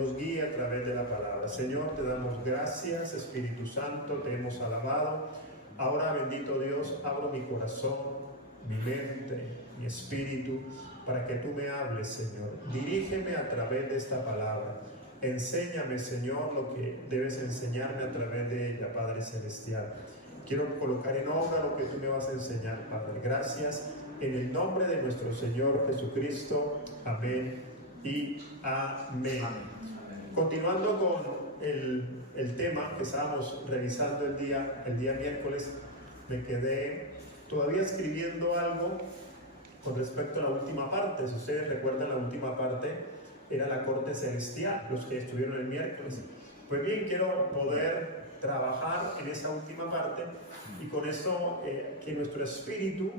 Nos guía a través de la palabra. Señor, te damos gracias, Espíritu Santo, te hemos alabado. Ahora, bendito Dios, abro mi corazón, mi mente, mi espíritu, para que tú me hables, Señor. Dirígeme a través de esta palabra. Enséñame, Señor, lo que debes enseñarme a través de ella, Padre Celestial. Quiero colocar en obra lo que tú me vas a enseñar, Padre. Gracias, en el nombre de nuestro Señor Jesucristo. Amén y amén. Continuando con el tema que estábamos revisando el día miércoles, me quedé todavía escribiendo algo con respecto a la última parte. Si ustedes recuerdan, la última parte era la corte celestial, los que estuvieron el miércoles. Pues bien, quiero poder trabajar en esa última parte y con eso que nuestro espíritu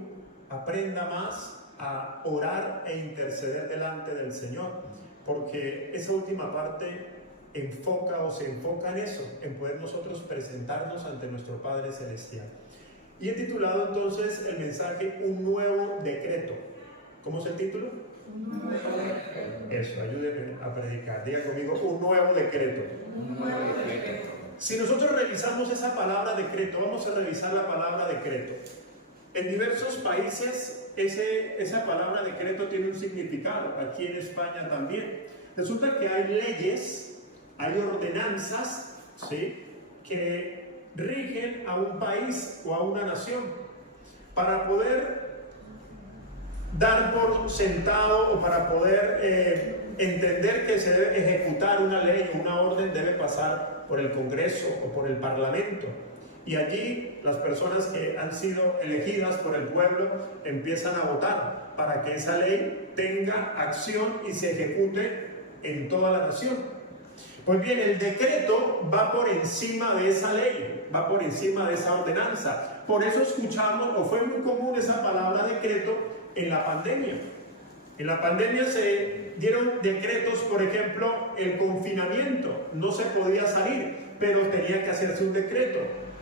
aprenda más a orar e interceder delante del Señor, porque esa última parte se enfoca en eso, en poder nosotros presentarnos ante nuestro Padre Celestial. Y he titulado entonces el mensaje Un Nuevo Decreto. ¿Cómo es el título? Un nuevo decreto. Eso, ayúdenme a predicar. Diga conmigo, un nuevo decreto. Un nuevo decreto. Si nosotros revisamos esa palabra decreto, vamos a revisar la palabra decreto. En diversos países esa palabra decreto tiene un significado, aquí en España también. Resulta que hay leyes, hay ordenanzas, ¿sí?, que rigen a un país o a una nación. Para poder dar por sentado o para poder entender que se debe ejecutar una ley o una orden, debe pasar por el Congreso o por el Parlamento. Y allí las personas que han sido elegidas por el pueblo empiezan a votar para que esa ley tenga acción y se ejecute en toda la nación. Pues bien, el decreto va por encima de esa ley, va por encima de esa ordenanza. Por eso escuchamos, o fue muy común esa palabra decreto en la pandemia. En la pandemia se dieron decretos, por ejemplo, el confinamiento, no se podía salir, pero tenía que hacerse un decreto.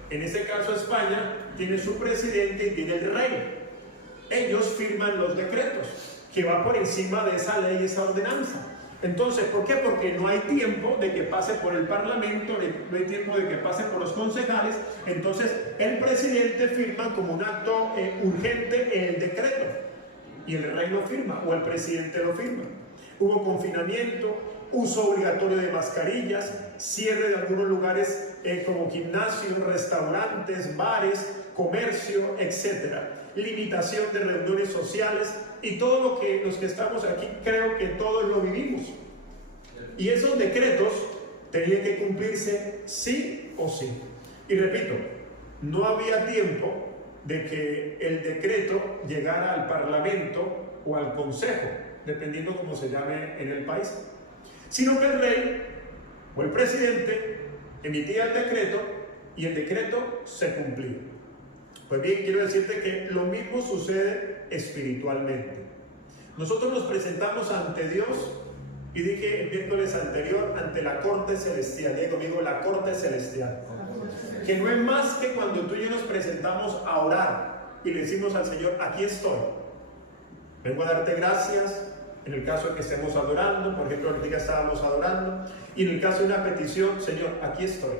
En ese caso España tiene su presidente y tiene el rey. Ellos firman los decretos, que va por encima de esa ley, esa ordenanza. Entonces, ¿por qué? Porque no hay tiempo de que pase por el Parlamento, no hay tiempo de que pase por los concejales. Entonces, el presidente firma como un acto urgente el decreto. Y el rey lo firma, o el presidente lo firma. Hubo confinamiento, uso obligatorio de mascarillas, cierre de algunos lugares como gimnasios, restaurantes, bares, comercio, etc. Limitación de reuniones sociales y todo lo que los que estamos aquí creo que todos lo vivimos. Y esos decretos tenían que cumplirse sí o sí. Y repito, no había tiempo de que el decreto llegara al Parlamento o al Consejo, dependiendo cómo se llame en el país, sino que el rey o el presidente emitía el decreto y el decreto se cumplía. Pues bien, quiero decirte que lo mismo sucede espiritualmente. Nosotros nos presentamos ante Dios, y dije el miércoles anterior, ante la corte celestial. Diga conmigo, la corte celestial. Que no es más que cuando tú y yo nos presentamos a orar y le decimos al Señor, aquí estoy, vengo a darte gracias. En el caso de que estemos adorando, por ejemplo, ahorita estábamos adorando, y en el caso de una petición, Señor, aquí estoy,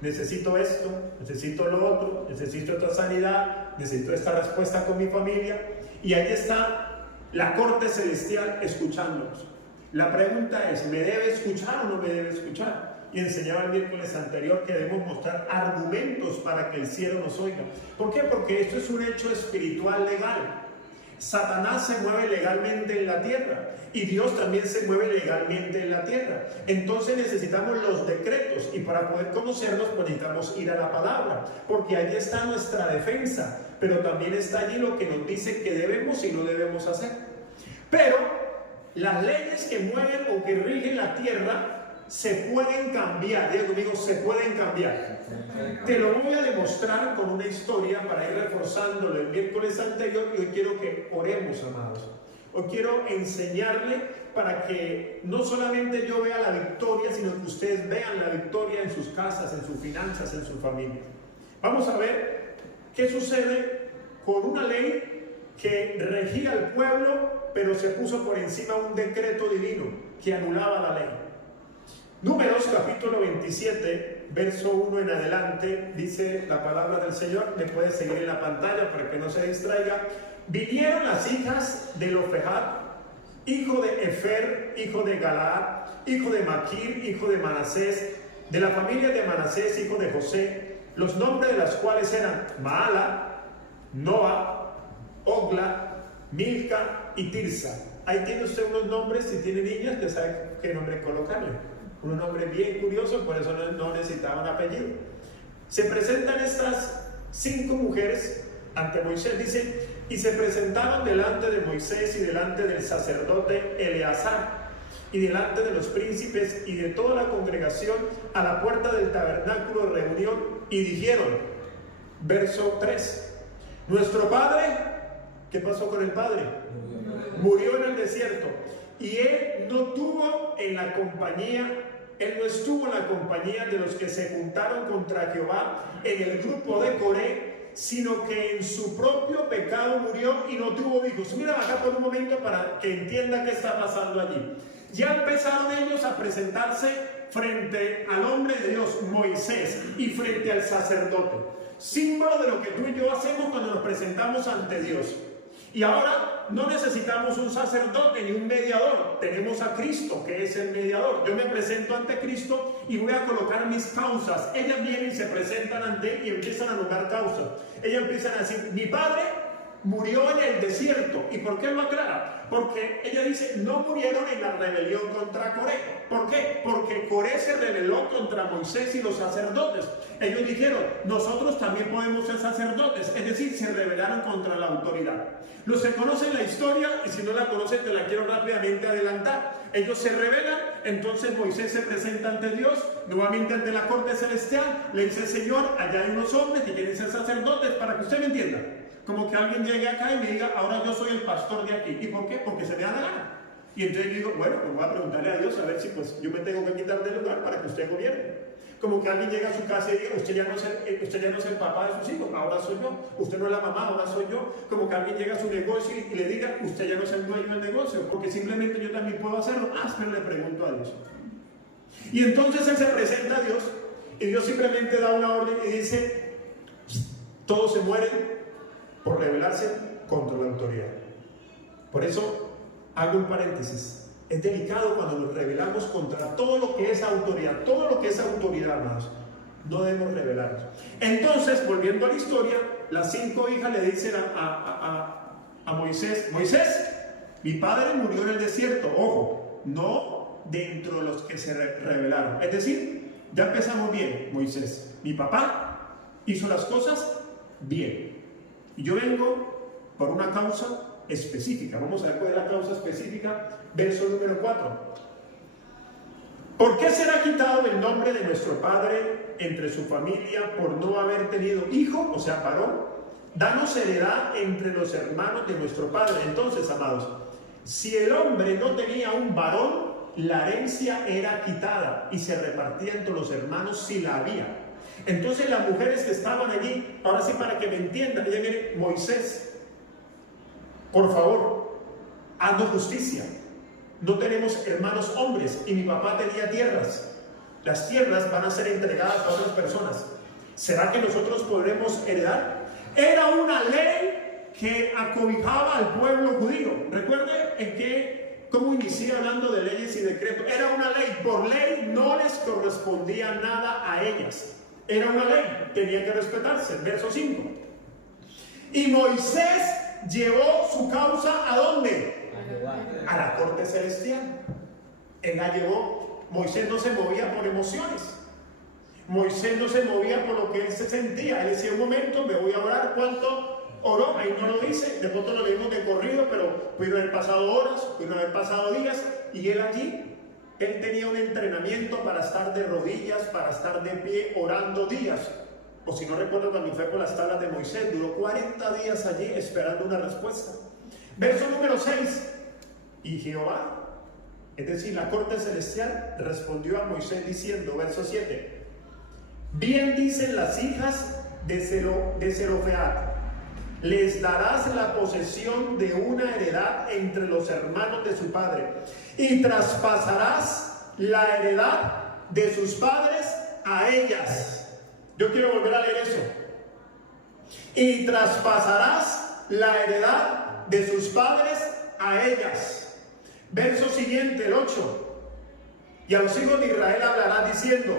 necesito esto, necesito lo otro, necesito otra sanidad, necesito esta respuesta con mi familia, y ahí está la corte celestial escuchándonos. La pregunta es, ¿me debe escuchar o no me debe escuchar? Y enseñaba el miércoles anterior que debemos mostrar argumentos para que el cielo nos oiga. ¿Por qué? Porque esto es un hecho espiritual legal. Satanás se mueve legalmente en la tierra y Dios también se mueve legalmente en la tierra. Entonces necesitamos los decretos, y para poder conocerlos pues necesitamos ir a la palabra, porque allí está nuestra defensa, pero también está allí lo que nos dice que debemos y no debemos hacer. Pero las leyes que mueven o que rigen la tierra se pueden cambiar. Diga conmigo, se pueden cambiar. Te lo voy a demostrar con una historia para ir reforzándolo el miércoles anterior, y hoy quiero que oremos, amados. Hoy quiero enseñarle para que no solamente yo vea la victoria, sino que ustedes vean la victoria en sus casas, en sus finanzas, en su familia. Vamos a ver qué sucede con una ley que regía al pueblo, pero se puso por encima un decreto divino que anulaba la ley. Números capítulo 27, verso 1 en adelante, dice la palabra del Señor. Me puede seguir en la pantalla para que no se distraiga. Vinieron las hijas de Lofejad, hijo de Efer, hijo de Galaad, hijo de Maquir, hijo de Manasés, de la familia de Manasés, hijo de José, los nombres de las cuales eran Maala, Noa, Ogla, Milca y Tirsa. Ahí tiene usted unos nombres, si tiene niñas, que sabe qué nombre colocarle. Un nombre bien curioso, por eso no necesitaban apellido. Se presentan estas 5 mujeres ante Moisés, dice, y se presentaron delante de Moisés y delante del sacerdote Eleazar y delante de los príncipes y de toda la congregación a la puerta del tabernáculo de reunión, y dijeron, verso 3, nuestro padre, ¿qué pasó con el padre? Murió en el desierto, y él no estuvo en la compañía de los que se juntaron contra Jehová en el grupo de Coré, sino que en su propio pecado murió y no tuvo hijos. Mira acá por un momento para que entienda qué está pasando allí. Ya empezaron ellos a presentarse frente al hombre de Dios, Moisés, y frente al sacerdote, símbolo de lo que tú y yo hacemos cuando nos presentamos ante Dios. Y ahora no necesitamos un sacerdote ni un mediador, tenemos a Cristo, que es el mediador. Yo me presento ante Cristo y voy a colocar mis causas. Ellas vienen y se presentan ante él y empiezan a nombrar causas. Ellas empiezan a decir, mi padre murió en el desierto. ¿Y por qué lo aclara? Porque ella dice, no murieron en la rebelión contra Coré. ¿Por qué? Porque Coré se rebeló contra Moisés y los sacerdotes. Ellos dijeron, nosotros también podemos ser sacerdotes. Es decir, se rebelaron contra la autoridad. Los que conocen la historia, y si no la conocen te la quiero rápidamente adelantar. Ellos se rebelan, entonces Moisés se presenta ante Dios, nuevamente ante la corte celestial, le dice, Señor, allá hay unos hombres que quieren ser sacerdotes, para que usted me entienda. Como que alguien llegue acá y me diga, ahora yo soy el pastor de aquí. ¿Y por qué? Porque se me da la gana. Y entonces digo, bueno, pues voy a preguntarle a Dios a ver si pues yo me tengo que quitar del lugar para que usted gobierne. Como que alguien llega a su casa y diga, usted ya no es el papá de sus hijos, ahora soy yo. Usted no es la mamá, ahora soy yo. Como que alguien llega a su negocio y le diga, usted ya no es el dueño del negocio, porque simplemente yo también puedo hacerlo. Pero le pregunto a Dios. Y entonces él se presenta a Dios y Dios simplemente da una orden y dice, todos se mueren por rebelarse contra la autoridad. Por eso hago un paréntesis. Es delicado cuando nos rebelamos contra todo lo que es autoridad. Todo lo que es autoridad, hermanos, no debemos rebelarnos. Entonces, volviendo a la historia, las 5 hijas le dicen a Moisés, Moisés, mi padre murió en el desierto. Ojo, no dentro de los que se rebelaron. Es decir, ya empezamos bien, Moisés. Mi papá hizo las cosas bien. Y yo vengo por una causa específica. Vamos a ver cuál es la causa específica. Verso número 4. ¿Por qué será quitado el nombre de nuestro padre entre su familia por no haber tenido hijo, o sea, varón? Danos heredad entre los hermanos de nuestro padre. Entonces, amados, si el hombre no tenía un varón, la herencia era quitada y se repartía entre los hermanos si la había. Entonces las mujeres que estaban allí, ahora sí para que me entiendan, ella viene, Moisés, por favor, haznos justicia. No tenemos hermanos hombres y mi papá tenía tierras. Las tierras van a ser entregadas a otras personas. ¿Será que nosotros podremos heredar? Era una ley que acobijaba al pueblo judío. Recuerde cómo inicié hablando de leyes y decretos. Era una ley. Por ley no les correspondía nada a ellas. Era una ley, tenía que respetarse. Verso 5. Y Moisés llevó su causa ¿a dónde? A la corte celestial. Él la llevó. Moisés no se movía por emociones. Moisés no se movía por lo que él se sentía. Él decía, un momento, me voy a orar. ¿Cuánto oró? Ahí no lo dice. De pronto lo leímos de corrido, pero pudieron haber pasado horas, pudieron haber pasado días. Y él allí, él tenía un entrenamiento para estar de rodillas, para estar de pie, orando días. O si no recuerdo, cuando fue por las tablas de Moisés, duró 40 días allí esperando una respuesta. Verso número 6. Y Jehová, es decir, la corte celestial, respondió a Moisés diciendo, verso 7, bien dicen las hijas de Zelofehad, les darás la posesión de una heredad entre los hermanos de su padre, y traspasarás la heredad de sus padres a ellas. Yo quiero volver a leer eso. Y traspasarás la heredad de sus padres a ellas. Verso siguiente, el 8. Y a los hijos de Israel hablará diciendo: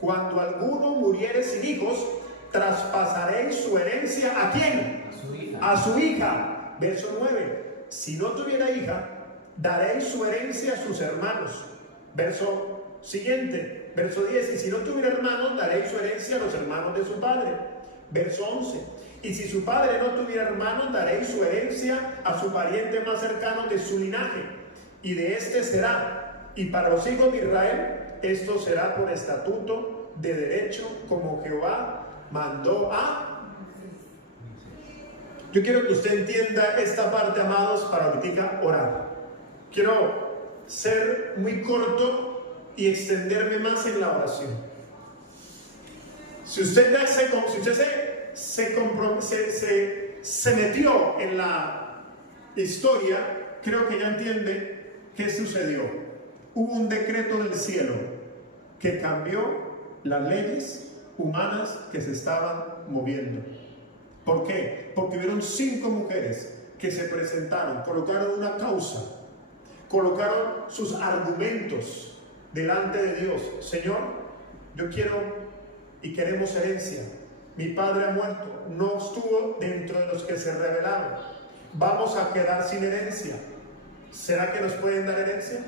cuando alguno muriere sin hijos, traspasaréis su herencia ¿a quién? A su hija. A su hija. Verso 9. Si no tuviera hija, daréis su herencia a sus hermanos. Verso siguiente, verso 10. Y si no tuviera hermanos, daréis su herencia a los hermanos de su padre. Verso 11. Y si su padre no tuviera hermanos, daréis su herencia a su pariente más cercano de su linaje. Y de este será. Y para los hijos de Israel, esto será por estatuto de derecho, como Jehová mandó a... Yo quiero que usted entienda esta parte, amados, para ahorita orar. Quiero ser muy corto y extenderme más en la oración. Si usted ya se metió en la historia, creo que ya entiende qué sucedió. Hubo un decreto del cielo que cambió las leyes humanas que se estaban moviendo. ¿Por qué? Porque hubieron 5 mujeres que se presentaron, colocaron una causa, colocaron sus argumentos delante de Dios. Señor, yo quiero y queremos herencia. Mi padre ha muerto, no estuvo dentro de los que se rebelaron. Vamos a quedar sin herencia. ¿Será que nos pueden dar herencia?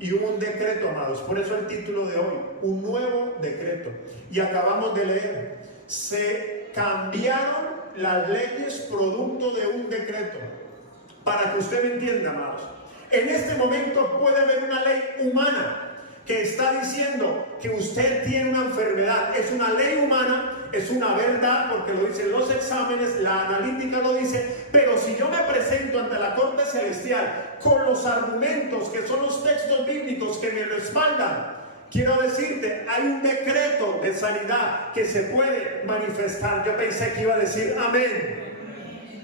Y hubo un decreto, amados. Por eso el título de hoy, un nuevo decreto. Y acabamos de leer, se cambiaron las leyes producto de un decreto. Para que usted me entienda, amados, en este momento puede haber una ley humana que está diciendo que usted tiene una enfermedad. Es una ley humana, es una verdad, porque lo dicen los exámenes, la analítica lo dice. Pero si yo me presento ante la corte celestial con los argumentos que son los textos bíblicos que me respaldan, quiero decirte, hay un decreto de sanidad que se puede manifestar. Yo pensé que iba a decir amén.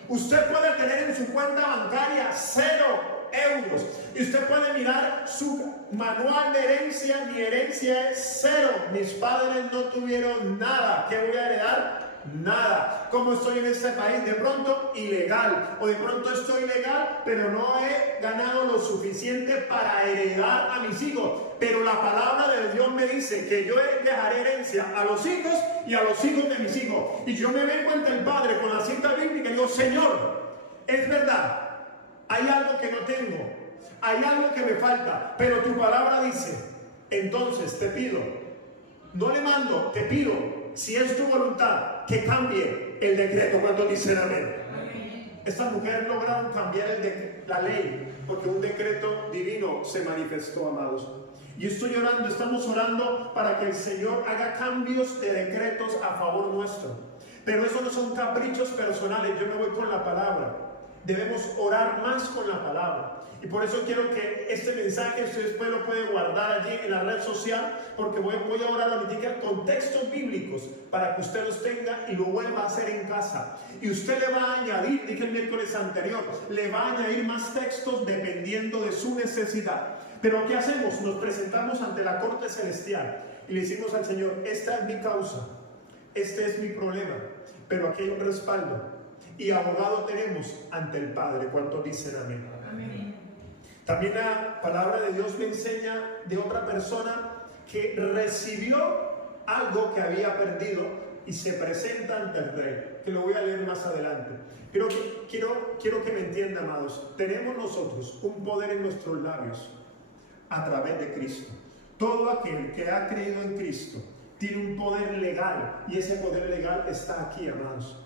Usted puede tener en su cuenta bancaria 0 euros. Y usted puede mirar su manual de herencia. Mi herencia es 0. Mis padres no tuvieron nada. ¿Qué voy a heredar? Nada. ¿Cómo estoy en este país? De pronto ilegal. O de pronto estoy legal, pero no he ganado lo suficiente para heredar a mis hijos. Pero la palabra de Dios me dice que yo dejaré herencia a los hijos y a los hijos de mis hijos. Y yo me vengo ante el Padre con la cita bíblica y digo: Señor, es verdad, hay algo que no tengo, hay algo que me falta, pero tu palabra dice, entonces te pido, no le mando, te pido, si es tu voluntad, que cambie el decreto. Cuando dicen amén. Estas mujeres lograron cambiar la ley, porque un decreto divino se manifestó, amados. Y estoy orando, estamos orando para que el Señor haga cambios de decretos a favor nuestro. Pero eso no son caprichos personales. Yo me voy con la palabra. Debemos orar más con la palabra. Y por eso quiero que este mensaje usted después lo puede guardar allí en la red social, porque voy a orar ahorita con textos bíblicos para que usted los tenga y lo vuelva a hacer en casa. Y usted le va a añadir, dije el miércoles anterior, le va a añadir más textos dependiendo de su necesidad. Pero ¿qué hacemos? Nos presentamos ante la corte celestial y le decimos al Señor: esta es mi causa, este es mi problema, pero aquí hay un respaldo. Y abogado tenemos ante el Padre. ¿Cuántos dicen amén? Amén. También la palabra de Dios me enseña de otra persona que recibió algo que había perdido y se presenta ante el Rey, que lo voy a leer más adelante. Quiero que me entiendan, amados. Tenemos nosotros un poder en nuestros labios a través de Cristo. Todo aquel que ha creído en Cristo tiene un poder legal, y ese poder legal está aquí, amados.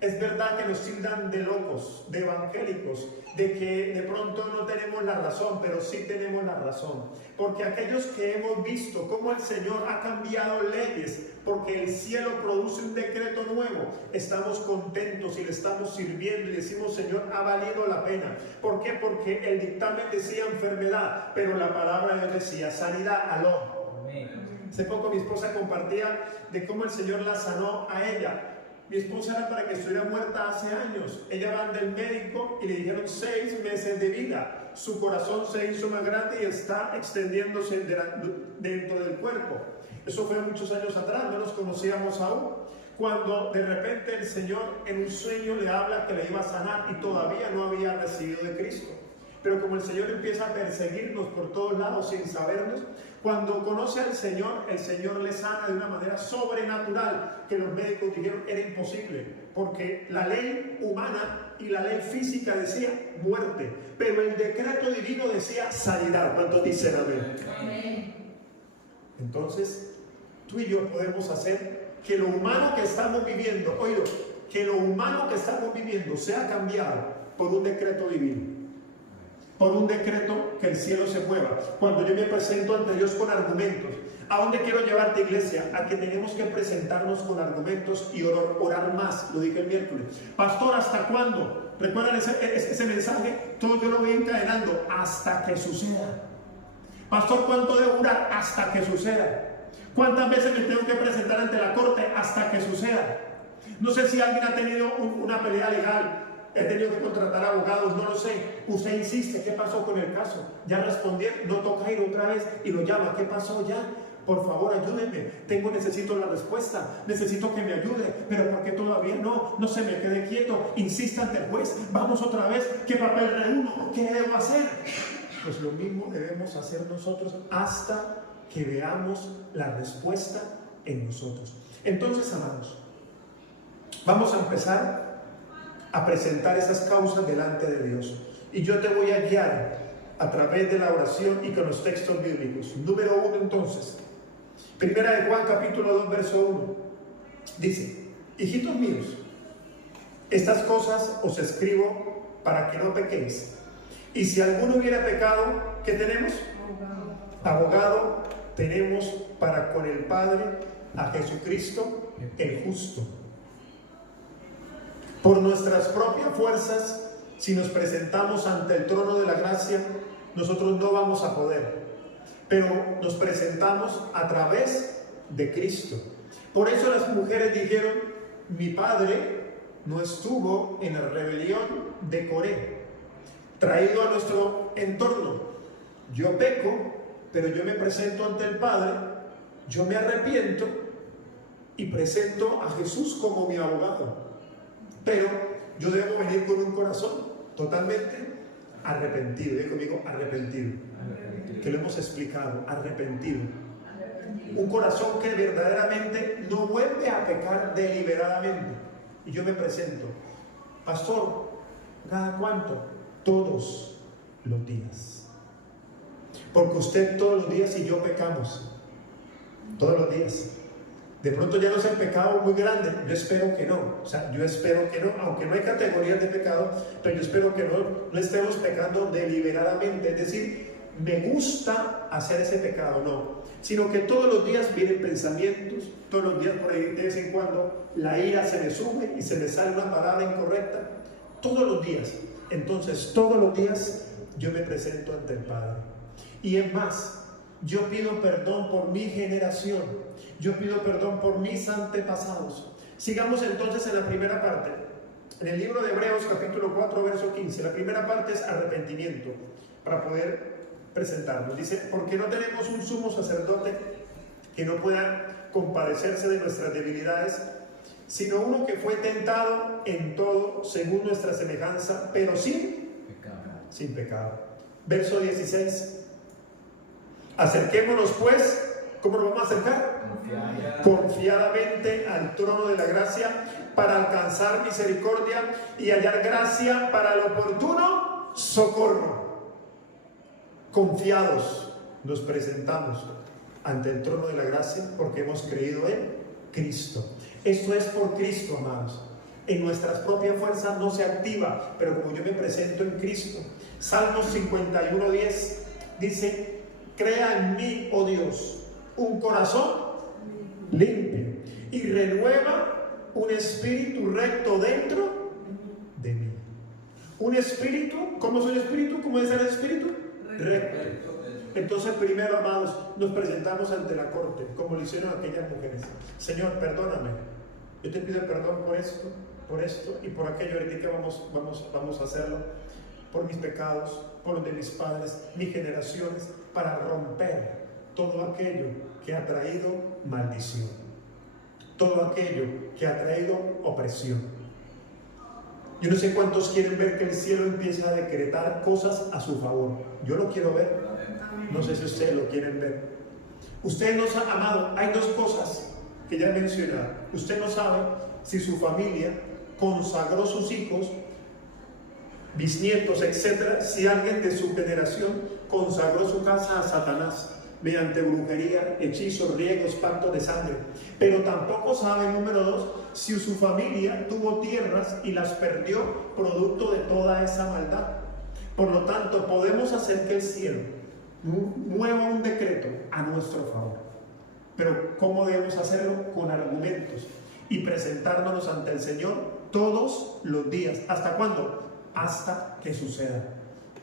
Es verdad que nos tildan de locos, de evangélicos, de que de pronto no tenemos la razón, pero sí tenemos la razón. Porque aquellos que hemos visto cómo el Señor ha cambiado leyes, porque el cielo produce un decreto nuevo, estamos contentos y le estamos sirviendo y decimos: Señor, ha valido la pena. ¿Por qué? Porque el dictamen decía enfermedad, pero la palabra de Dios decía sanidad. Aló. Hace poco mi esposa compartía de cómo el Señor la sanó a ella. Mi esposa era para que estuviera muerta hace años. Ella va del médico y le dijeron 6 meses de vida. Su corazón se hizo más grande y está extendiéndose dentro del cuerpo. cuerpo. Eso fue muchos años atrás, no nos conocíamos aún. Cuando de repente el Señor en un sueño le habla que le iba a sanar y todavía no había recibido de Cristo. Pero como el Señor empieza a perseguirnos por todos lados sin sabernos, cuando conoce al Señor, el Señor le sana de una manera sobrenatural que los médicos dijeron era imposible, porque la ley humana y la ley física decía muerte, pero el decreto divino decía sanidad. ¿Cuántos dicen amén? Amén. Entonces, tú y yo podemos hacer que lo humano que estamos viviendo, oído, que lo humano que estamos viviendo sea cambiado por un decreto divino. Por un decreto que el cielo se mueva. Cuando yo me presento ante Dios con argumentos, ¿a dónde quiero llevarte, iglesia? A que tenemos que presentarnos con argumentos y orar más. Lo dije el miércoles. Pastor, ¿hasta cuándo? ¿Recuerdan ese mensaje? Todo yo lo voy encadenando hasta que suceda. Pastor, ¿cuánto debo orar? Hasta que suceda. ¿Cuántas veces me tengo que presentar ante la corte? Hasta que suceda. No sé si alguien ha tenido una pelea legal. He tenido que contratar abogados, no lo sé. Usted insiste, ¿qué pasó con el caso? Ya respondieron, no toca ir otra vez y lo llama, ¿qué pasó ya? Por favor, ayúdenme, necesito la respuesta, necesito que me ayude, pero ¿por qué todavía no se me quede quieto? Insista ante el juez, vamos otra vez, ¿qué papel reúno? ¿Qué debo hacer? Pues lo mismo debemos hacer nosotros hasta que veamos la respuesta en nosotros. Entonces, amados, vamos a empezar a presentar esas causas delante de Dios. Y yo te voy a guiar a través de la oración y con los textos bíblicos. Número 1, entonces. Primera de Juan, capítulo 2, verso 1. Dice: hijitos míos, estas cosas os escribo para que no pequéis. Y si alguno hubiera pecado, ¿qué tenemos? Abogado tenemos para con el Padre a Jesucristo el justo. Por nuestras propias fuerzas, si nos presentamos ante el trono de la gracia, nosotros no vamos a poder, pero nos presentamos a través de Cristo. Por eso las mujeres dijeron: mi padre no estuvo en la rebelión de Coré. Traído a nuestro entorno, yo peco, pero yo me presento ante el Padre, yo me arrepiento y presento a Jesús como mi abogado. Pero yo debo venir con un corazón totalmente arrepentido. Diga conmigo, arrepentido. Que lo hemos explicado, arrepentido. Un corazón que verdaderamente no vuelve a pecar deliberadamente. Y yo me presento: pastor, ¿cada cuánto? Todos los días. Porque usted todos los días y yo pecamos. Todos los días. De pronto ya no es el pecado muy grande, yo espero que no, yo espero que no, aunque no hay categorías de pecado, pero yo espero que no estemos pecando deliberadamente, es decir, me gusta hacer ese pecado, no, sino que todos los días vienen pensamientos, todos los días por ahí de vez en cuando la ira se me sube y se me sale una palabra incorrecta, todos los días. Entonces todos los días yo me presento ante el Padre, y es más, yo pido perdón por mi generación, yo pido perdón por mis antepasados. Sigamos entonces en la primera parte, en el libro de Hebreos capítulo 4 verso 15. La primera parte es arrepentimiento, para poder presentarnos. Dice: porque no tenemos un sumo sacerdote que no pueda compadecerse de nuestras debilidades, sino uno que fue tentado en todo según nuestra semejanza, pero sin pecado. Verso 16. Acerquémonos pues, ¿cómo nos vamos a acercar? Confiadamente al trono de la gracia, para alcanzar misericordia y hallar gracia para el oportuno socorro. Confiados nos presentamos ante el trono de la gracia porque hemos creído en Cristo. Esto es por Cristo, amados. En nuestras propias fuerzas no se activa, pero como yo me presento en Cristo. Salmos 51:10 dice: crea en mí, oh Dios, un corazón limpio y renueva un espíritu recto dentro de mí. Un espíritu, ¿cómo es el espíritu? ¿Cómo es el espíritu? Recto. Entonces primero, amados, nos presentamos ante la corte, como lo hicieron aquellas mujeres. Señor, perdóname, yo te pido perdón por esto y por aquello. Ahorita vamos a hacerlo, por mis pecados, por los de mis padres, mis generaciones, para romper todo aquello que ha traído maldición, todo aquello que ha traído opresión. Yo no sé cuántos quieren ver que el cielo empiece a decretar cosas a su favor. Yo lo quiero ver. No sé si ustedes lo quieren ver. Usted no sabe, amado, hay dos cosas que ya he mencionado. Usted no sabe si su familia consagró sus hijos, bisnietos, etcétera, si alguien de su generación consagró su casa a Satanás mediante brujería, hechizos, riegos, pactos de sangre. Pero tampoco sabe, número dos, si su familia tuvo tierras y las perdió producto de toda esa maldad. Por lo tanto, podemos hacer que el cielo mueva un decreto a nuestro favor. Pero ¿cómo debemos hacerlo? Con argumentos y presentándonos ante el Señor todos los días. ¿Hasta cuándo? Hasta que suceda,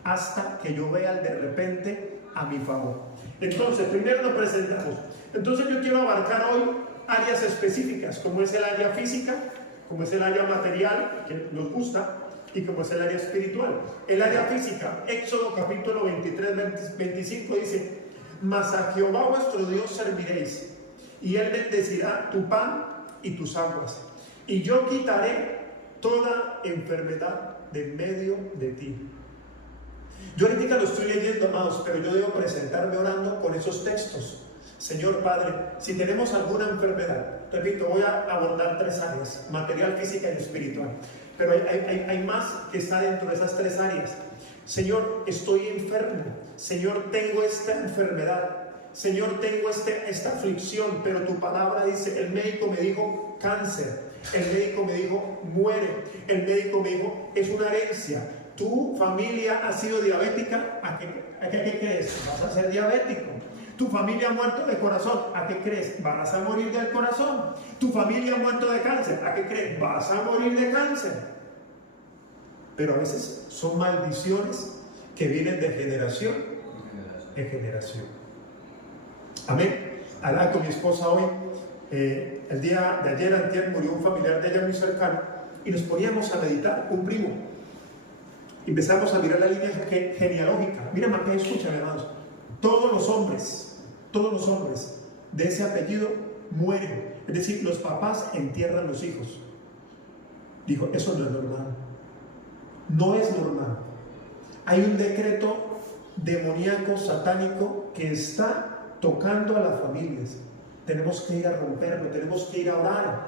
hasta que yo vea el de repente a mi favor. Entonces, primero nos presentamos. Entonces yo quiero abarcar hoy áreas específicas, como es el área física, como es el área material, que nos gusta, y como es el área espiritual. El área física, Éxodo capítulo 23, 25 dice: mas a Jehová vuestro Dios serviréis, y Él bendecirá tu pan y tus aguas, y yo quitaré toda enfermedad de en medio de ti. Yo ahorita lo estoy leyendo, amados, pero yo debo presentarme orando con esos textos. Señor Padre, si tenemos alguna enfermedad, repito, voy a abordar tres áreas: material, física y espiritual, pero hay más que está dentro de esas tres áreas. Señor, estoy enfermo. Señor, tengo esta enfermedad. Señor, tengo esta aflicción, pero tu palabra dice, el médico me dijo cáncer, el médico me dijo muere, el médico me dijo es una herencia. Tu familia ha sido diabética, ¿a qué crees? Vas a ser diabético. Tu familia ha muerto de corazón, ¿a qué crees? Vas a morir del corazón. Tu familia ha muerto de cáncer, ¿a qué crees? Vas a morir de cáncer. Pero a veces son maldiciones que vienen de generación en generación. Amén. Hablaba con mi esposa hoy, el día de ayer, antier, murió un familiar de ella muy cercano, y nos poníamos a meditar, un primo. Empezamos a mirar la línea genealógica. Mira, Mateo, escúchame, hermanos. Todos los hombres de ese apellido mueren. Es decir, los papás entierran los hijos. Dijo, eso no es normal. No es normal. Hay un decreto demoníaco, satánico, que está tocando a las familias. Tenemos que ir a romperlo, tenemos que ir a orar,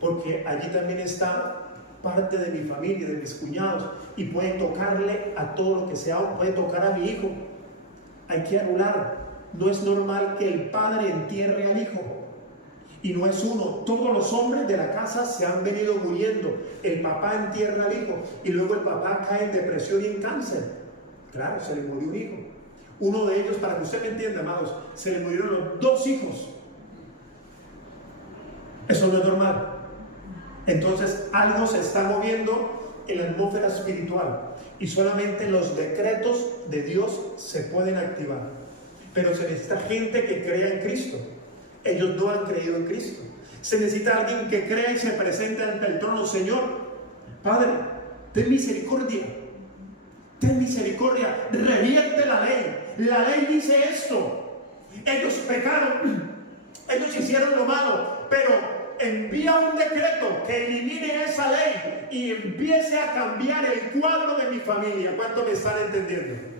porque allí también está parte de mi familia, de mis cuñados, y puede tocarle a todo lo que sea, puede tocar a mi hijo. Hay que anular. No es normal que el padre entierre al hijo, y no es uno. Todos los hombres de la casa se han venido muriendo. El papá entierra al hijo y luego el papá cae en depresión y en cáncer. Claro, se le murió un hijo. Uno de ellos, para que usted me entienda, amados, se le murieron los dos hijos. Eso no es normal. Entonces algo se está moviendo en la atmósfera espiritual, y solamente los decretos de Dios se pueden activar. Pero se necesita gente que crea en Cristo. Ellos no han creído en Cristo. Se necesita alguien que crea y se presente ante el trono. Señor, Padre, ten misericordia. Ten misericordia. Revierte la ley. La ley dice esto. Ellos pecaron. Ellos hicieron lo malo. Pero envía un decreto que elimine esa ley y empiece a cambiar el cuadro de mi familia. ¿Cuánto me están entendiendo?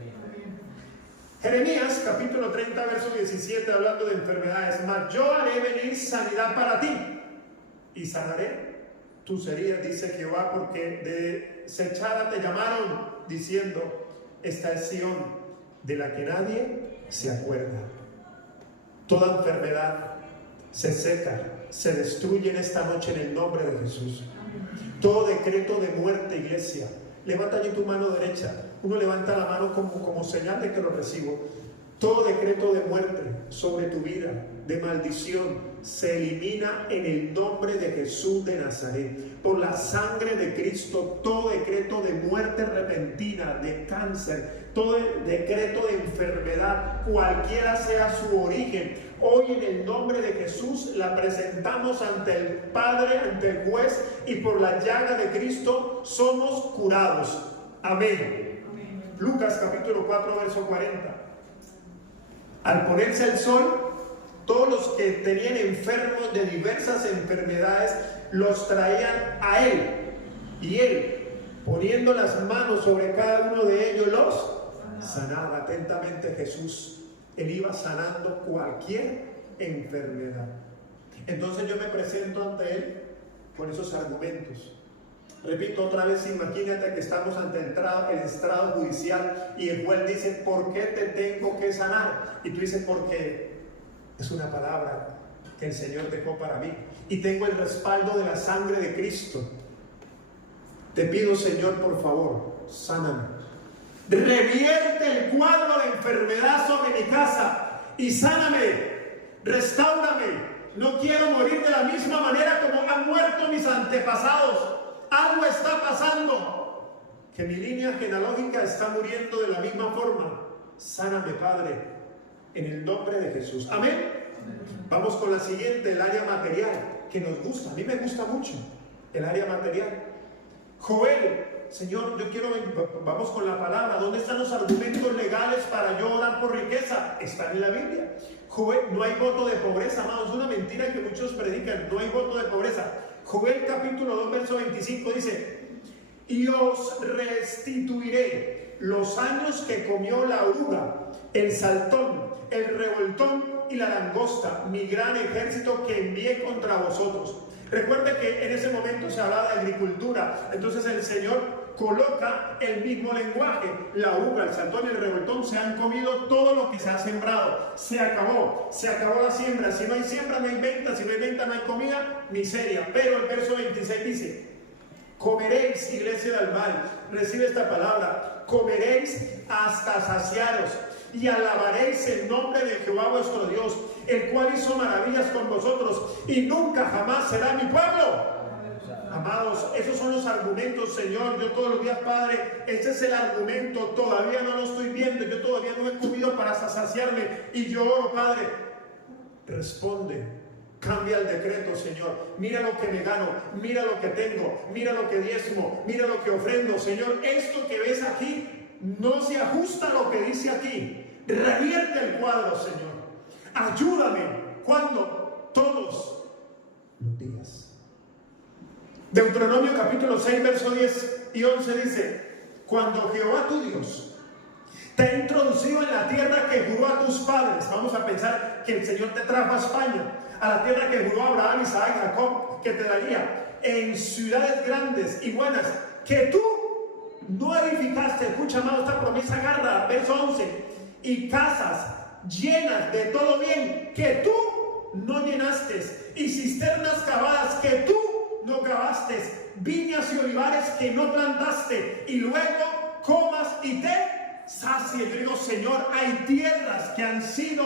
Jeremías capítulo 30 verso 17, hablando de enfermedades: mas yo haré venir sanidad para ti y sanaré tus heridas, dice Jehová, porque desechada te llamaron, diciendo, esta es Sión, de la que nadie se acuerda. Toda enfermedad se seca, se destruye en esta noche en el nombre de Jesús. Todo decreto de muerte, iglesia, levanta allí tu mano derecha. Uno levanta la mano como señal de que lo recibo. Todo decreto de muerte sobre tu vida, de maldición, se elimina en el nombre de Jesús de Nazaret. Por la sangre de Cristo, todo decreto de muerte repentina, de cáncer, todo decreto de enfermedad, cualquiera sea su origen, hoy en el nombre de Jesús la presentamos ante el Padre, ante el juez, y por la llaga de Cristo somos curados. Amén. Lucas capítulo 4 verso 40. Al ponerse el sol, todos los que tenían enfermos de diversas enfermedades los traían a él. Y él, poniendo las manos sobre cada uno de ellos, los sanaba. Atentamente Jesús, él iba sanando cualquier enfermedad. Entonces yo me presento ante él con esos argumentos. Repito otra vez, imagínate que estamos ante el estrado judicial y el juez dice: ¿por qué te tengo que sanar? Y tú dices: porque es una palabra que el Señor dejó para mí y tengo el respaldo de la sangre de Cristo. Te pido, Señor, por favor, sáname. Revierte el cuadro de enfermedad sobre mi casa y sáname, restáurame. No quiero morir de la misma manera como han muerto mis antepasados. Algo está pasando, que mi línea genealógica está muriendo de la misma forma. Sáname, Padre, en el nombre de Jesús. Amén. Vamos con la siguiente, el área material, que nos gusta. A mí me gusta mucho el área material. Joel, Señor, vamos con la palabra. ¿Dónde están los argumentos legales para yo orar por riqueza? Están en la Biblia. Joel, no hay voto de pobreza, amados. Es una mentira que muchos predican. No hay voto de pobreza. Joel capítulo 2, verso 25 dice: y os restituiré los años que comió la oruga, el saltón, el revoltón y la langosta, mi gran ejército que envié contra vosotros. Recuerde que en ese momento se hablaba de agricultura. Entonces el Señor coloca el mismo lenguaje. La oruga, el saltón y el revoltón se han comido todo lo que se ha sembrado. Se acabó la siembra. Si no hay siembra, no hay venta. Si no hay venta, no hay comida. Miseria. Pero el verso 26 dice: comeréis, iglesia de Albal, recibe esta palabra, comeréis hasta saciaros y alabaréis el nombre de Jehová vuestro Dios, el cual hizo maravillas con vosotros y nunca jamás será mi pueblo. Amados, esos son los argumentos, Señor. Yo todos los días, Padre, ese es el argumento. Todavía no lo estoy viendo, yo todavía no he comido para saciarme. Y yo oro, Padre, responde, cambia el decreto, Señor. Mira lo que me gano, mira lo que tengo, mira lo que diezmo, mira lo que ofrendo, Señor. Esto que ves aquí no se ajusta a lo que dice aquí. Revierte el cuadro, Señor. Ayúdame. ¿Cuándo? Todos los días. Deuteronomio capítulo 6, verso 10 y 11 dice: cuando Jehová tu Dios te ha introducido en la tierra que juró a tus padres. Vamos a pensar que el Señor te trajo a España, a la tierra que juró a Abraham, Isaac y Jacob, que te daría en ciudades grandes y buenas, que tú no edificaste. Escucha, amado, esta promesa agarra, verso 11: y casas llenas de todo bien, que tú no llenaste, y cisternas cavadas, que tú no cavaste, viñas y olivares que no plantaste, y luego comas y te sacies. Yo digo, Señor, hay tierras que han sido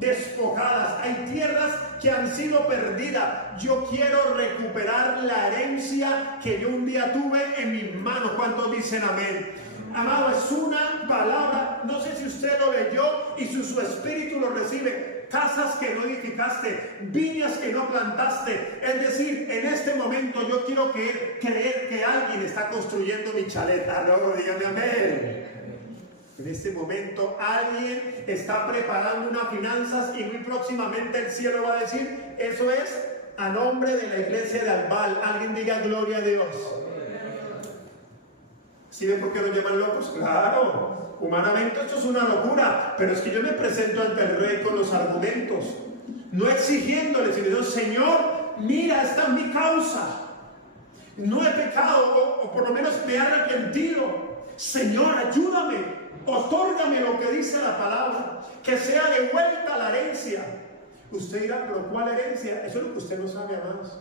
despojadas, hay tierras que han sido perdidas. Yo quiero recuperar la herencia que yo un día tuve en mis manos. ¿Cuántos dicen amén? Amado, es una palabra, no sé si usted lo leyó y si su espíritu lo recibe. Casas que no edificaste, viñas que no plantaste. Es decir, en este momento yo quiero creer que alguien está construyendo mi chaleta. Luego dígame amén. En este momento alguien está preparando unas finanzas y muy próximamente el cielo va a decir: eso es a nombre de la iglesia de Albal. Alguien diga gloria a Dios. ¿Sí ven por qué nos llaman locos? Claro, humanamente esto es una locura, pero es que yo me presento ante el Rey con los argumentos, no exigiéndole, sino: Señor, mira, esta es mi causa, no he pecado, o por lo menos me he arrepentido. Señor, ayúdame, otórgame lo que dice la palabra, que sea devuelta la herencia. Usted dirá: ¿pero cuál herencia? Eso es lo que usted no sabe, amados.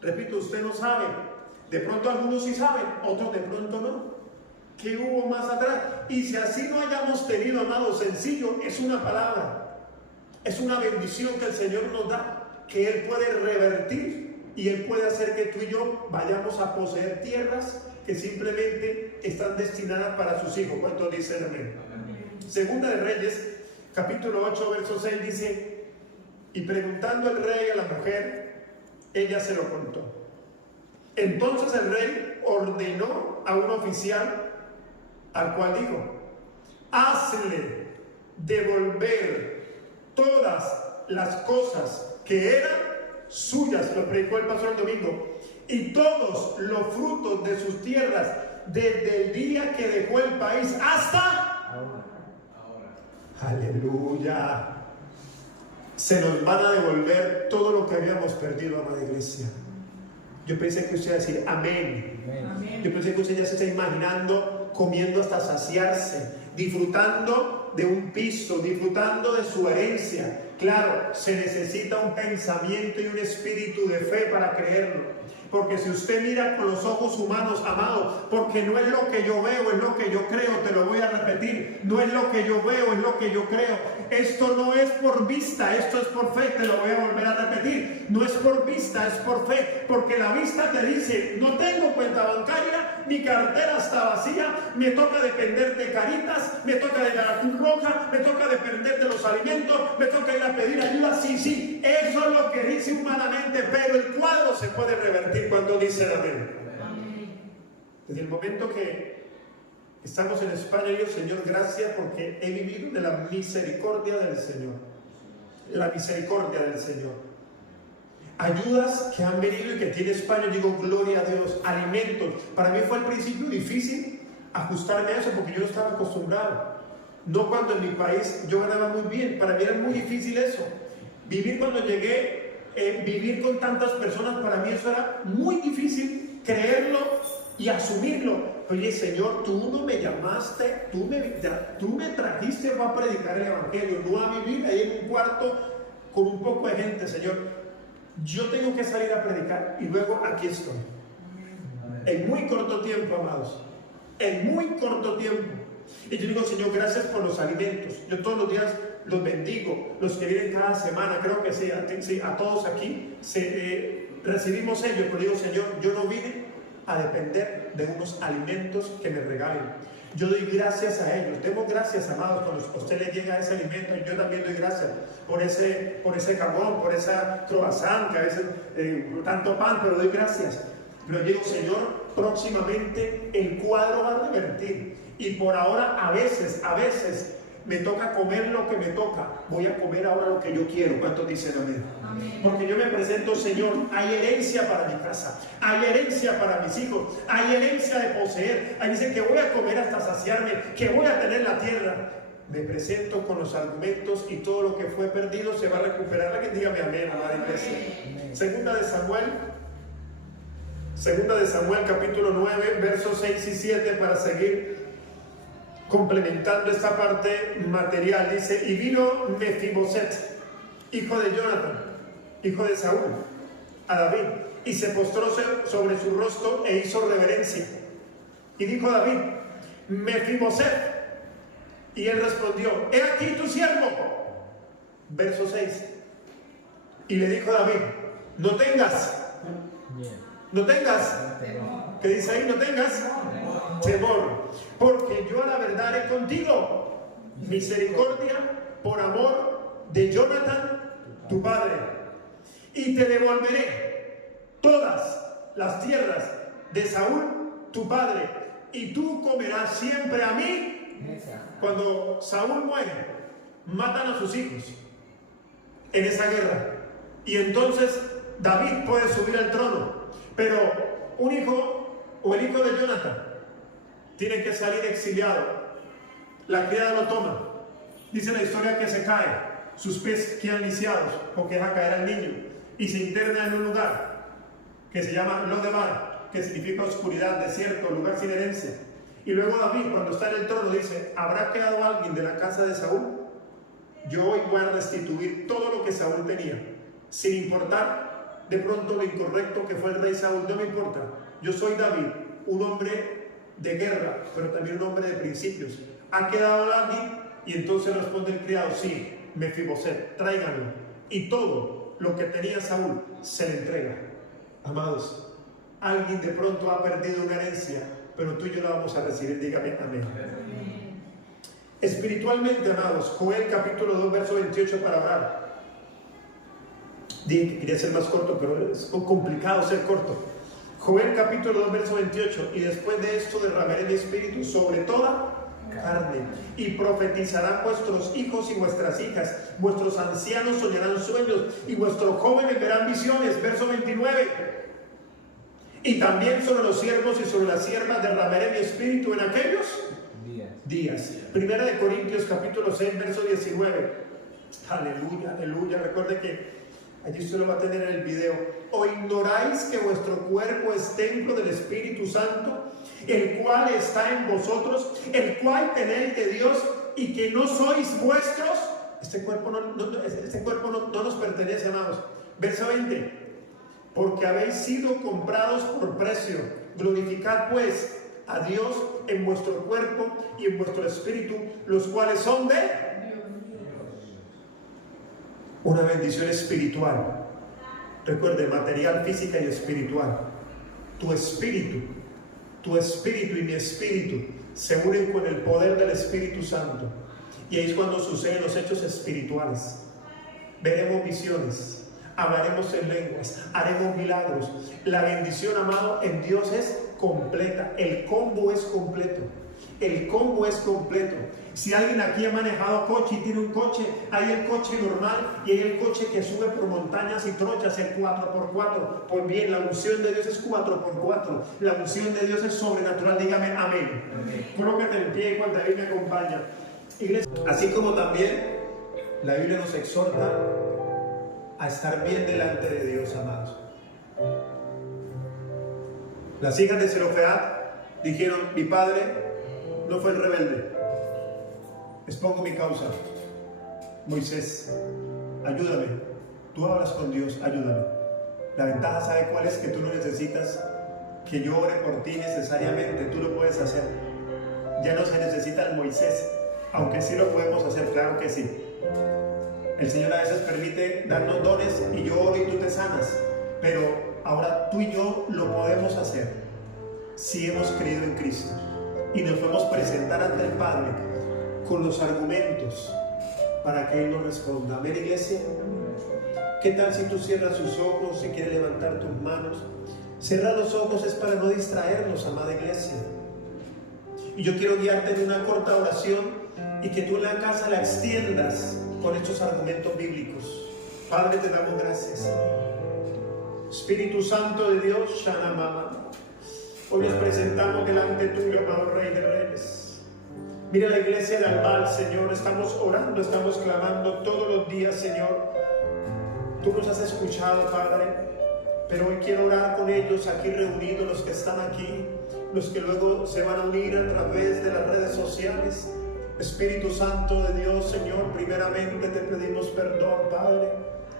Repito, usted no sabe. De pronto algunos sí saben, otros de pronto no. ¿Qué hubo más atrás? Y si así no hayamos tenido, amados, sencillo, es una palabra, es una bendición que el Señor nos da, que Él puede revertir y Él puede hacer que tú y yo vayamos a poseer tierras que simplemente están destinadas para sus hijos. ¿Cuántos dicen amén? Segunda de Reyes, capítulo 8, verso 6 dice: y preguntando el rey a la mujer, ella se lo contó. Entonces el rey ordenó a un oficial, al cual dijo: hazle devolver todas las cosas que eran suyas, lo predicó el pastor el domingo, y todos los frutos de sus tierras, desde el día que dejó el país hasta ahora. Aleluya. Se nos van a devolver todo lo que habíamos perdido, amada iglesia. Yo pensé que usted iba a decir amén. Amén. Yo pensé que usted ya se está imaginando comiendo hasta saciarse, disfrutando de un piso, disfrutando de su herencia. Claro, se necesita un pensamiento y un espíritu de fe para creerlo. Porque si usted mira con los ojos humanos, amado, porque no es lo que yo veo, es lo que yo creo, te lo voy a repetir, no es lo que yo veo, es lo que yo creo. Esto no es por vista, esto es por fe, te lo voy a volver a repetir. No es por vista, es por fe, porque la vista te dice, no tengo cuenta bancaria, mi cartera está vacía, me toca depender de Caritas, me toca de la Cruz Roja, me toca depender de los alimentos, me toca ir a pedir ayuda, sí, eso es lo que dice humanamente, pero el cuadro se puede revertir cuando dice amén. Desde el momento que estamos en España, yo, Señor, gracias porque he vivido de la misericordia del Señor. La misericordia del Señor. Ayudas que han venido y que tiene España, digo, gloria a Dios. Alimentos. Para mí fue al principio difícil ajustarme a eso porque yo no estaba acostumbrado. No cuando en mi país yo ganaba muy bien. Para mí era muy difícil eso. Vivir cuando llegué, vivir con tantas personas, para mí eso era muy difícil creerlo y asumirlo. Oye, Señor, tú no me llamaste, tú me trajiste para predicar el evangelio, no a vivir ahí en un cuarto con un poco de gente, Señor. Yo tengo que salir a predicar y luego aquí estoy. En muy corto tiempo, amados, en muy corto tiempo. Y yo digo, Señor, gracias por los alimentos. Yo todos los días los bendigo, los que vienen cada semana, creo que sí, a todos aquí recibimos ellos, pero digo, Señor, yo no vine a depender de unos alimentos que me regalen. Yo doy gracias a ellos, demos gracias, amados, cuando a usted le llega ese alimento, y yo también doy gracias por ese jamón, por esa croissant, que a veces tanto pan, pero doy gracias. Pero digo, Señor, próximamente el cuadro va a revertir, y por ahora a veces me toca comer lo que me toca. Voy a comer ahora lo que yo quiero. ¿Cuántos dicen amén? Amén. Porque yo me presento, Señor, hay herencia para mi casa, hay herencia para mis hijos, hay herencia de poseer. Ahí dice que voy a comer hasta saciarme, que voy a tener la tierra. Me presento con los argumentos y todo lo que fue perdido se va a recuperar. Alguien dígame amén, amada iglesia. Segunda de Samuel capítulo 9 versos 6 y 7 para seguir complementando esta parte material. Dice, y vino Mefiboset, hijo de Jonathan, hijo de Saúl, a David, y se postró sobre su rostro e hizo reverencia. Y dijo David, Mefiboset, y él respondió, he aquí tu siervo. Verso 6. Y le dijo David, no tengas, ¿qué dice ahí? No tengas temor, porque yo a la verdad haré contigo misericordia por amor de Jonathan tu padre, y te devolveré todas las tierras de Saúl tu padre, y tú comerás siempre a mí. Cuando Saúl muere, matan a sus hijos en esa guerra, y entonces David puede subir al trono, pero un hijo o el hijo de Jonathan tiene que salir exiliado. La criada lo toma. Dice la historia que se cae, sus pies quedan lisiados porque deja caer al niño y se interna en un lugar que se llama Lodebar, que significa oscuridad, desierto, lugar sin herencia. Y luego David, cuando está en el trono, dice, ¿habrá quedado alguien de la casa de Saúl? Yo hoy voy a restituir todo lo que Saúl tenía, sin importar de pronto lo incorrecto que fue el rey Saúl. No me importa, yo soy David, un hombre de guerra, pero también un hombre de principios. ¿Ha quedado alguien? Y entonces responde el criado, sí, Mefiboset, tráiganlo. Y todo lo que tenía Saúl se le entrega. Amados, alguien de pronto ha perdido una herencia, pero tú y yo la vamos a recibir. Dígame amén. Espiritualmente, amados, Joel capítulo 2 verso 28 para orar. Dije que quería ser más corto, pero es complicado ser corto. Joel capítulo 2 verso 28, y después de esto derramaré mi espíritu sobre toda carne. Y profetizarán vuestros hijos y vuestras hijas, vuestros ancianos soñarán sueños y vuestros jóvenes verán visiones. Verso 29. Y también sobre los siervos y sobre las siervas derramaré mi espíritu en aquellos días. Primera de Corintios capítulo 6 verso 19. Aleluya, aleluya. Recuerde que allí usted lo va a tener en el video. ¿O ignoráis que vuestro cuerpo es templo del Espíritu Santo, el cual está en vosotros, el cual tenéis de Dios, y que no sois vuestros? Este cuerpo no nos pertenece, amados. Verso 20. Porque habéis sido comprados por precio. Glorificad pues a Dios en vuestro cuerpo y en vuestro espíritu, los cuales son de una bendición espiritual. Recuerde, material, física y espiritual. Tu espíritu y mi espíritu se unen con el poder del Espíritu Santo. Y ahí es cuando suceden los hechos espirituales. Veremos visiones, hablaremos en lenguas, haremos milagros. La bendición, amado, en Dios es completa. El combo es completo. El combo es completo. Si alguien aquí ha manejado coche y tiene un coche, hay el coche normal y hay el coche que sube por montañas y trochas, el 4x4. Pues bien, la unción de Dios es 4x4. La unción de Dios es sobrenatural. Dígame amén. Colócate en pie cuando David me acompaña. Iglesia, así como también la Biblia nos exhorta a estar bien delante de Dios, amados. Las hijas de Zelofehad dijeron: mi padre no fue el rebelde. Expongo mi causa. Moisés, ayúdame. Tú hablas con Dios, ayúdame. La ventaja, ¿sabe cuál es? Que tú no necesitas que yo ore por ti necesariamente. Tú lo puedes hacer. Ya no se necesita el Moisés, aunque sí lo podemos hacer, claro que sí. El Señor a veces permite darnos dones y yo oro y tú te sanas. Pero ahora tú y yo lo podemos hacer si hemos creído en Cristo y nos podemos presentar ante el Padre con los argumentos para que Él nos responda. Amén, iglesia. ¿Qué tal si tú cierras tus ojos y quieres levantar tus manos? Cerrar los ojos es para no distraernos, amada iglesia. Y yo quiero guiarte en una corta oración y que tú en la casa la extiendas con estos argumentos bíblicos. Padre, te damos gracias. Espíritu Santo de Dios, Shana Mama, hoy nos presentamos delante tuyo, amado Rey de Reyes. Mira la iglesia de Albal, Señor. Estamos orando, estamos clamando todos los días, Señor. Tú nos has escuchado, Padre, pero hoy quiero orar con ellos aquí reunidos, los que están aquí, los que luego se van a unir a través de las redes sociales. Espíritu Santo de Dios, Señor, primeramente te pedimos perdón, Padre,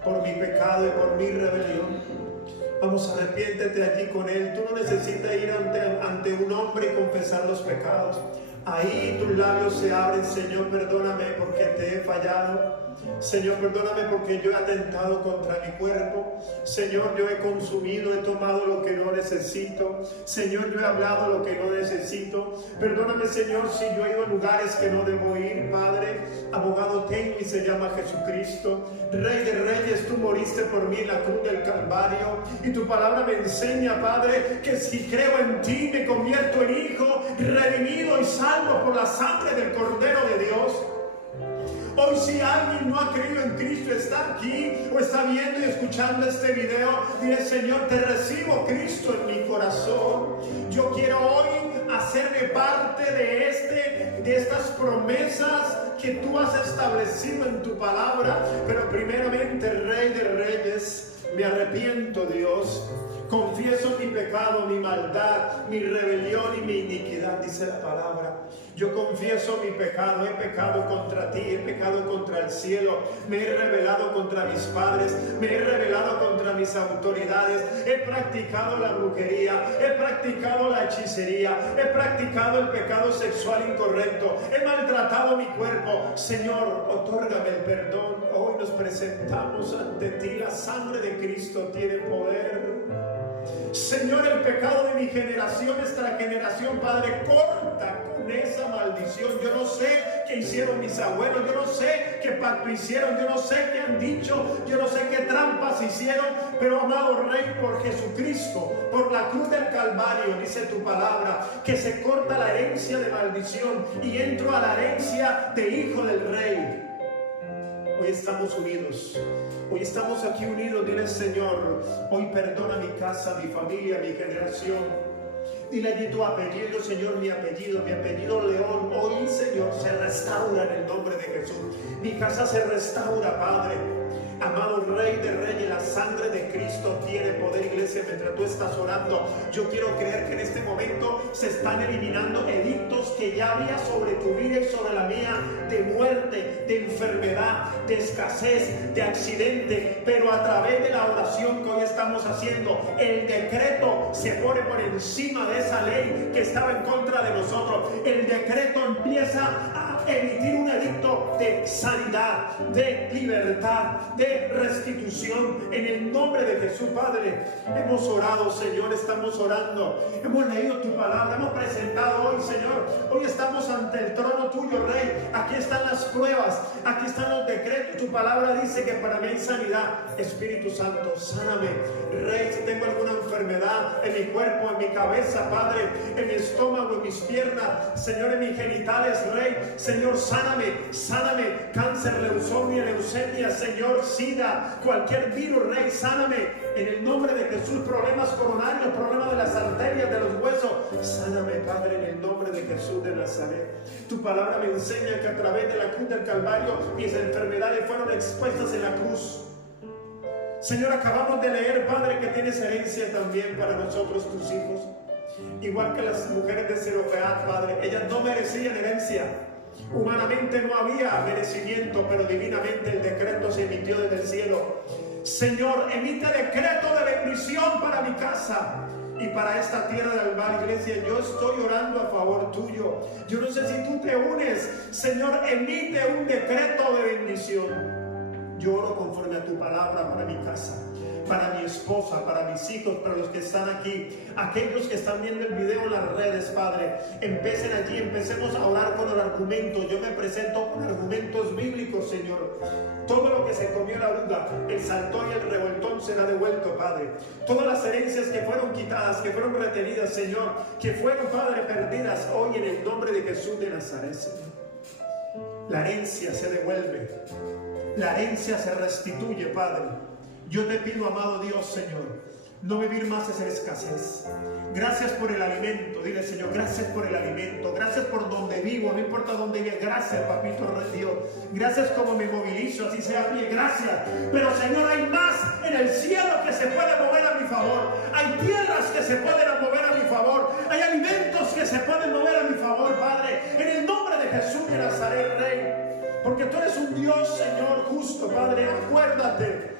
por mi pecado y por mi rebelión. Vamos, arrepiéntete allí con Él. Tú no necesitas ir ante un hombre y confesar los pecados. Ahí tus labios se abren: Señor, perdóname porque te he fallado. Señor, perdóname porque yo he atentado contra mi cuerpo. Señor, yo he consumido, he tomado lo que no necesito. Señor, yo he hablado lo que no necesito. Perdóname, Señor, si yo he ido a lugares que no debo ir, Padre. Abogado tengo y se llama Jesucristo. Rey de Reyes, tú moriste por mí en la cruz del Calvario. Y tu palabra me enseña, Padre, que si creo en ti me convierto en hijo, redimido y salvo por la sangre del Cordero de Dios. Hoy, si alguien no ha creído en Cristo, está aquí o está viendo y escuchando este video, dile: Señor, te recibo, Cristo, en mi corazón. Yo quiero hoy hacerme parte de estas promesas que tú has establecido en tu palabra. Pero primeramente, Rey de Reyes, me arrepiento, Dios. Confieso mi pecado, mi maldad, mi rebelión y mi iniquidad, dice la palabra. Yo confieso mi pecado, he pecado contra ti, he pecado contra el cielo, me he rebelado contra mis padres, me he rebelado contra mis autoridades, he practicado la brujería, he practicado la hechicería, he practicado el pecado sexual incorrecto, he maltratado mi cuerpo. Señor, otórgame el perdón. Hoy nos presentamos ante ti, la sangre de Cristo tiene poder. Señor, el pecado de mi generación, nuestra generación, Padre, corta con esa maldición. Yo no sé qué hicieron mis abuelos, yo no sé qué pacto hicieron, yo no sé qué han dicho, yo no sé qué trampas hicieron. maldicieron, pero amado Rey, por Jesucristo, por la cruz del Calvario, dice tu palabra, que se corta la herencia de maldición y entro a la herencia de hijo del Rey. Hoy estamos unidos, hoy estamos aquí unidos. Dile, Señor, hoy perdona mi casa, mi familia, mi generación. Dile allí tu apellido, Señor, mi apellido León. Hoy, Señor, se restaura en el nombre de Jesús. Mi casa se restaura, Padre. Amado Rey de Reyes, la sangre de Cristo tiene poder, iglesia. Mientras tú estás orando, yo quiero creer que en este momento se están eliminando edictos que ya había sobre tu vida y sobre la mía, de muerte, de enfermedad, de escasez, de accidente. Pero a través de la oración que hoy estamos haciendo, el decreto se pone por encima de esa ley que estaba en contra de nosotros. El decreto empieza a emitir un edicto de sanidad, de libertad, de restitución en el nombre de Jesús. Padre, hemos orado, Señor, estamos orando, hemos leído tu palabra, hemos presentado hoy, Señor, hoy estamos ante el trono tuyo, Rey. Aquí están las pruebas, aquí están los decretos. Tu palabra dice que para mí hay sanidad. Espíritu Santo, sáname, Rey. Si tengo alguna enfermedad en mi cuerpo, en mi cabeza, Padre, en mi estómago, en mis piernas, Señor, en mis genitales, Rey, Señor, sáname, cáncer, leucemia, Señor, sida, cualquier virus, Rey, sáname en el nombre de Jesús. Problemas coronarios, problemas de las arterias, de los huesos, sáname, Padre, en el nombre de Jesús de Nazaret. Tu palabra me enseña que a través de la cruz del Calvario mis enfermedades fueron expuestas en la cruz. Señor, acabamos de leer, Padre, que tienes herencia también para nosotros, tus hijos. Igual que las mujeres de Zelofehad, Padre, ellas no merecían herencia. Humanamente no había merecimiento, pero divinamente el decreto se emitió desde el cielo. Señor, emite decreto de bendición para mi casa y para esta tierra del Albar, iglesia. Yo estoy orando a favor tuyo. Yo no sé si tú te unes. Señor, emite un decreto de bendición. Yo oro conforme a tu palabra para mi casa, para mi esposa, para mis hijos, para los que están aquí, aquellos que están viendo el video en las redes, Padre. Empiecen allí, empecemos a orar con el argumento. Yo me presento con argumentos bíblicos, Señor. Todo lo que se comió la oruga, el saltón y el revoltón será devuelto, Padre. Todas las herencias que fueron quitadas, que fueron retenidas, Señor, que fueron, Padre, perdidas, hoy en el nombre de Jesús de Nazaret, Señor. La herencia se devuelve, la herencia se restituye, Padre. Yo te pido, amado Dios, Señor, no vivir más esa escasez. Gracias por el alimento. Dile, Señor, gracias por el alimento. Gracias por donde vivo, no importa dónde vivo. Gracias, papito Dios. Gracias como me movilizo, así sea a pie. Gracias. Pero, Señor, hay más en el cielo que se puede mover a mi favor. Hay tierras que se pueden mover a mi favor. Hay alimentos que se pueden mover a mi favor, Padre. En el nombre de Jesús de Nazaret, Rey. Porque tú eres un Dios, Señor, justo, Padre. Acuérdate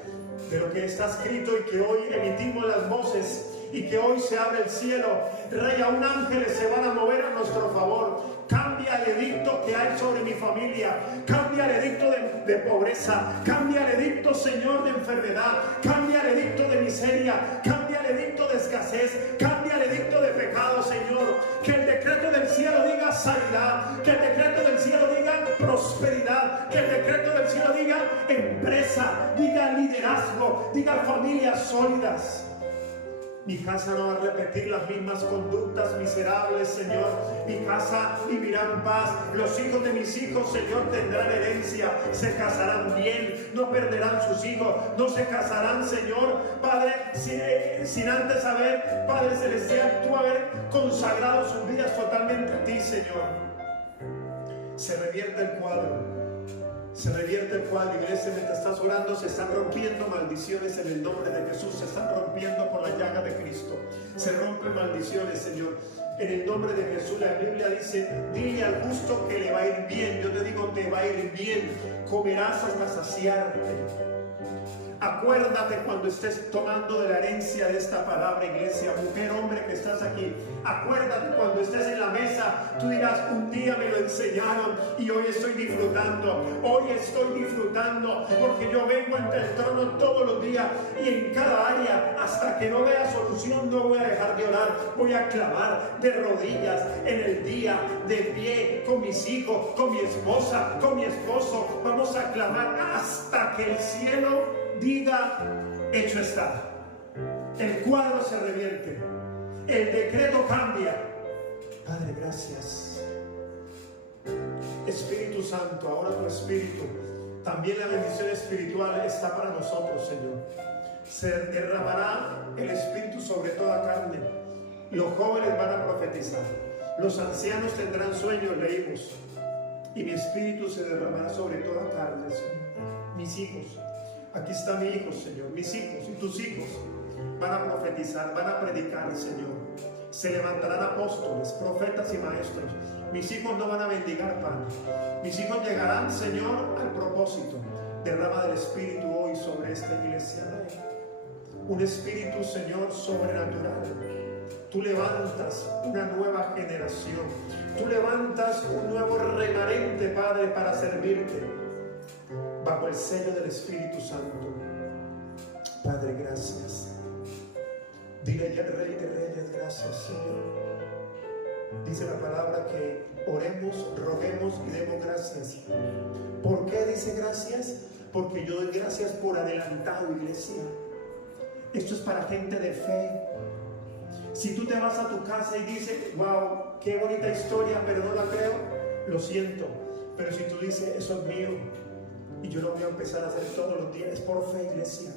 de lo que está escrito y que hoy emitimos las voces y que hoy se abre el cielo. Rey, aún ángeles se van a mover a nuestro favor. Cambia el edicto que hay sobre mi familia. Cambia el edicto de pobreza. Cambia el edicto, Señor, de enfermedad. Cambia el edicto de miseria. Cambia el edicto de escasez. Cambia el edicto de pecado, Señor. Que el decreto del cielo diga sanidad. Que el decreto del cielo diga prosperidad. Que el decreto del cielo diga empresa. Diga liderazgo. Diga familias sólidas. Mi casa no va a repetir las mismas conductas miserables, Señor. Mi casa vivirá en paz. Los hijos de mis hijos, Señor, tendrán herencia. Se casarán bien. No perderán sus hijos. No se casarán, Señor, Padre, sin antes haber, Padre Celestial, tú haber consagrado sus vidas totalmente a ti, Señor. Se revierte el cuadro. Se revierte el cuadro, iglesia. Mientras estás orando, se están rompiendo maldiciones en el nombre de Jesús. Se están rompiendo por la llaga de Cristo. Se rompen maldiciones, Señor. En el nombre de Jesús, la Biblia dice: dile al justo que le va a ir bien. Yo te digo, te va a ir bien. Comerás hasta saciarte. Acuérdate cuando estés tomando de la herencia de esta palabra, iglesia, mujer, hombre que estás aquí. Acuérdate cuando estés en la mesa, tú dirás: un día me lo enseñaron y hoy estoy disfrutando. Hoy estoy disfrutando porque yo vengo ante el trono todos los días y en cada área, hasta que no vea solución, no voy a dejar de orar. Voy a clamar de rodillas en el día, de pie, con mis hijos, con mi esposa, con mi esposo. Vamos a clamar hasta que el cielo diga hecho está. El cuadro se revierte. El decreto cambia. Padre, gracias. Espíritu Santo, ahora tu Espíritu, también la bendición espiritual está para nosotros, Señor. Se derramará el Espíritu sobre toda carne. Los jóvenes van a profetizar. Los ancianos tendrán sueños, leímos. Y mi Espíritu se derramará sobre toda carne, Señor. Mis hijos, aquí está mi hijo, Señor. Mis hijos y tus hijos van a profetizar, van a predicar, Señor. Se levantarán apóstoles, profetas y maestros. Mis hijos no van a mendigar pan. Mis hijos llegarán, Señor, al propósito. Derrama del Espíritu hoy sobre esta iglesia. Un Espíritu, Señor, sobrenatural. Tú levantas una nueva generación. Tú levantas un nuevo remanente, Padre, para servirte. Bajo el sello del Espíritu Santo. Padre, gracias. Dile al Rey de Reyes, gracias, Señor. Dice la palabra que oremos, roguemos y demos gracias. ¿Por qué dice gracias? Porque yo doy gracias por adelantado, iglesia. Esto es para gente de fe. Si tú te vas a tu casa y dices, wow, qué bonita historia, pero no la creo, lo siento. Pero si tú dices, eso es mío y yo lo voy a empezar a hacer todos los días, es por fe, iglesia.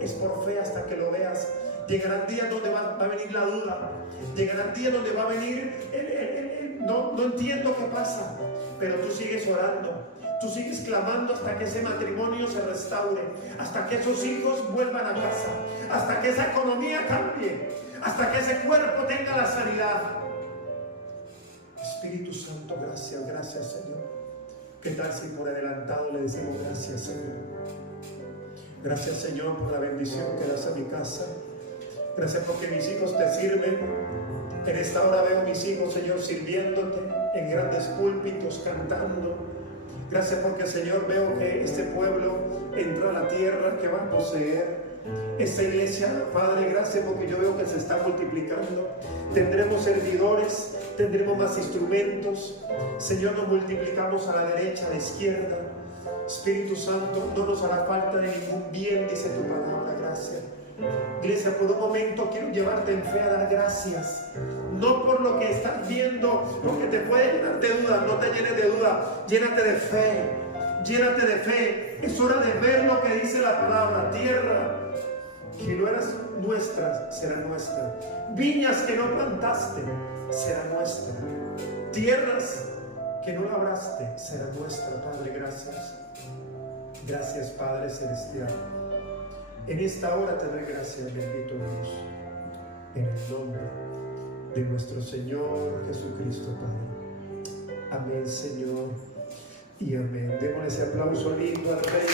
Es por fe hasta que lo veas. Llegarán días donde va a venir la duda. Llegarán días donde va a venir no entiendo qué pasa. Pero tú sigues orando. Tú sigues clamando hasta que ese matrimonio se restaure. Hasta que esos hijos vuelvan a casa. Hasta que esa economía cambie. Hasta que ese cuerpo tenga la sanidad. Espíritu Santo, gracias, gracias, Señor. ¿Qué tal si por adelantado le decimos gracias, Señor? Gracias, Señor, por la bendición que das a mi casa. Gracias porque mis hijos te sirven. En esta hora veo a mis hijos, Señor, sirviéndote en grandes púlpitos, cantando. Gracias porque, Señor, veo que este pueblo entra a la tierra que va a poseer. Esta iglesia, Padre, gracias porque yo veo que se está multiplicando. Tendremos servidores, tendremos más instrumentos. Señor, nos multiplicamos a la derecha, a la izquierda. Espíritu Santo, no nos hará falta de ningún bien, dice tu palabra. Gracias. Iglesia, por un momento quiero llevarte en fe a dar gracias. No por lo que estás viendo, porque te puede llenar de duda. No te llenes de duda, llénate de fe. Llénate de fe. Es hora de ver lo que dice la palabra. Tierra que no eras nuestra, será nuestra. Viñas que no plantaste, será nuestra. Tierras que no labraste, será nuestra. Padre, gracias. Gracias, Padre Celestial. En esta hora te doy gracias, bendito Dios, en el nombre de nuestro Señor Jesucristo, Padre. Amén, Señor, y amén. Démosle ese aplauso lindo al Rey.